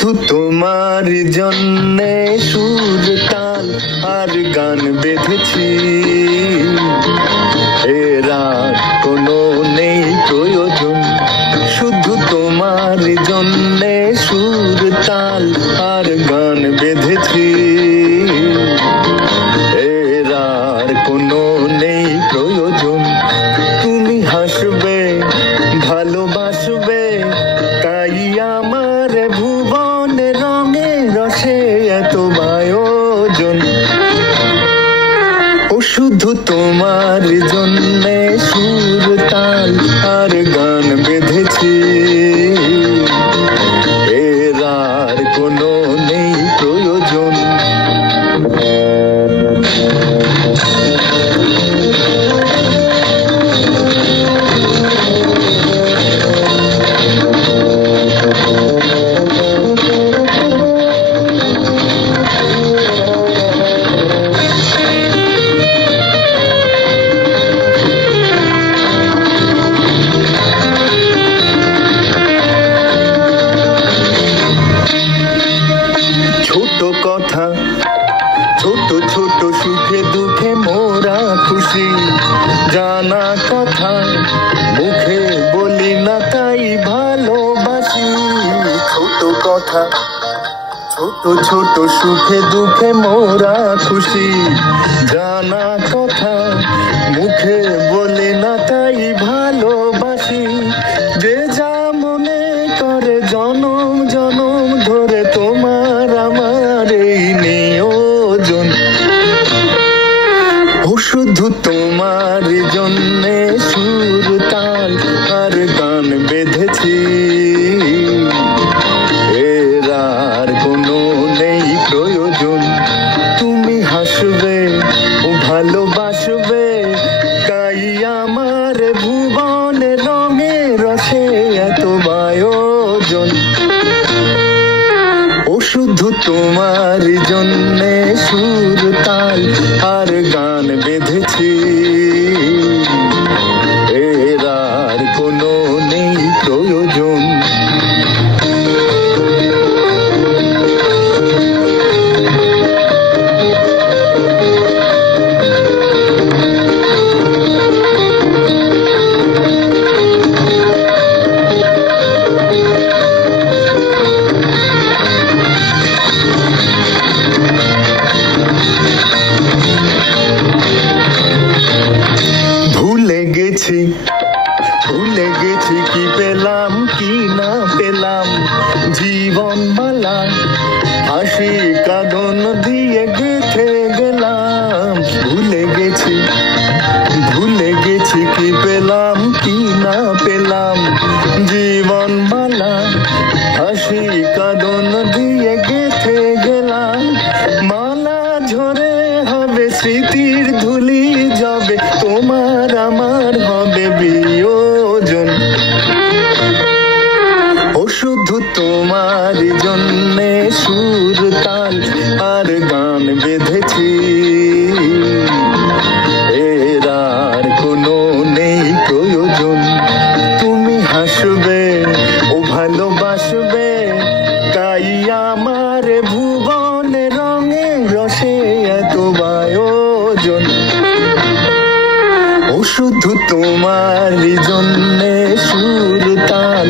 শুধু তোমার জন্যে সুর তাল আর গান বেঁধেছি, এর আর কোনো নেই প্রয়োজন। শুধু তোমার জন্যে সুর তাল আর গান বেঁধেছি, এর আর কোনো নেই প্রয়োজন। তুমি হাসবে, ভালোবাসবে, তাই আমার ভুবন রঙে রসে এত আয়োজন। ও শুধু তোমার জন্যে সুর তাল আর গান বেঁধেছি, এর আর কোনো নেই প্রয়োজন। ছোট কথা, ছোট ছোট সুখে দুঃখে মোরা খুশি, জানা কথা মুখে বলি না তাই ভালোবাসি। ছোট কথা, ছোট ছোট সুখে দুঃখে মোরা খুশি, জানা কথা মুখে বলি না তাই ভালোবাসি। যে যা মনে করে জনম জনম ধরে তোমার আমার এই নিয়োজন। ও শুধু তোমার জন্যে সুর তাল আর গান বেঁধেছি, এর আর কোনো নেই প্রয়োজন। তুমি হাসবে ও ভালোবাসবে, তাই আমার ভুবন রঙে রসে এত আয়োজন। ও শুধু তোমার জন্যে সুর তাল আর গান বেঁধেছি, এর আর কোনো নেই প্রয়োজন। ভুলে গেছি, ভুলে গেছি কি পেলাম কি না পেলাম, জীবন মালা হাসি কাঁদন দিয়ে গেঁথে গেলাম। ভুলে গেছি, ভুলে গেছি কি পেলাম কি না পেলাম, জীবন মালা হাসি কাঁদন দিয়ে গেঁথে গেলাম। মালা ঝরে হবে স্মৃতির ধুলি যাবে, তোমার আমার হবে বিয়োজন। ও শুধু তোমার জন্যে সুর তাল আর গান বেঁধেছি, এর আর কোনো নেই প্রয়োজন। তুমি হাসবে ও ভালোবাসবে, তাই আমার ভুবন রঙে রসে এত আয়োজন। ও শুধু তোমার জন্যে সুর তাল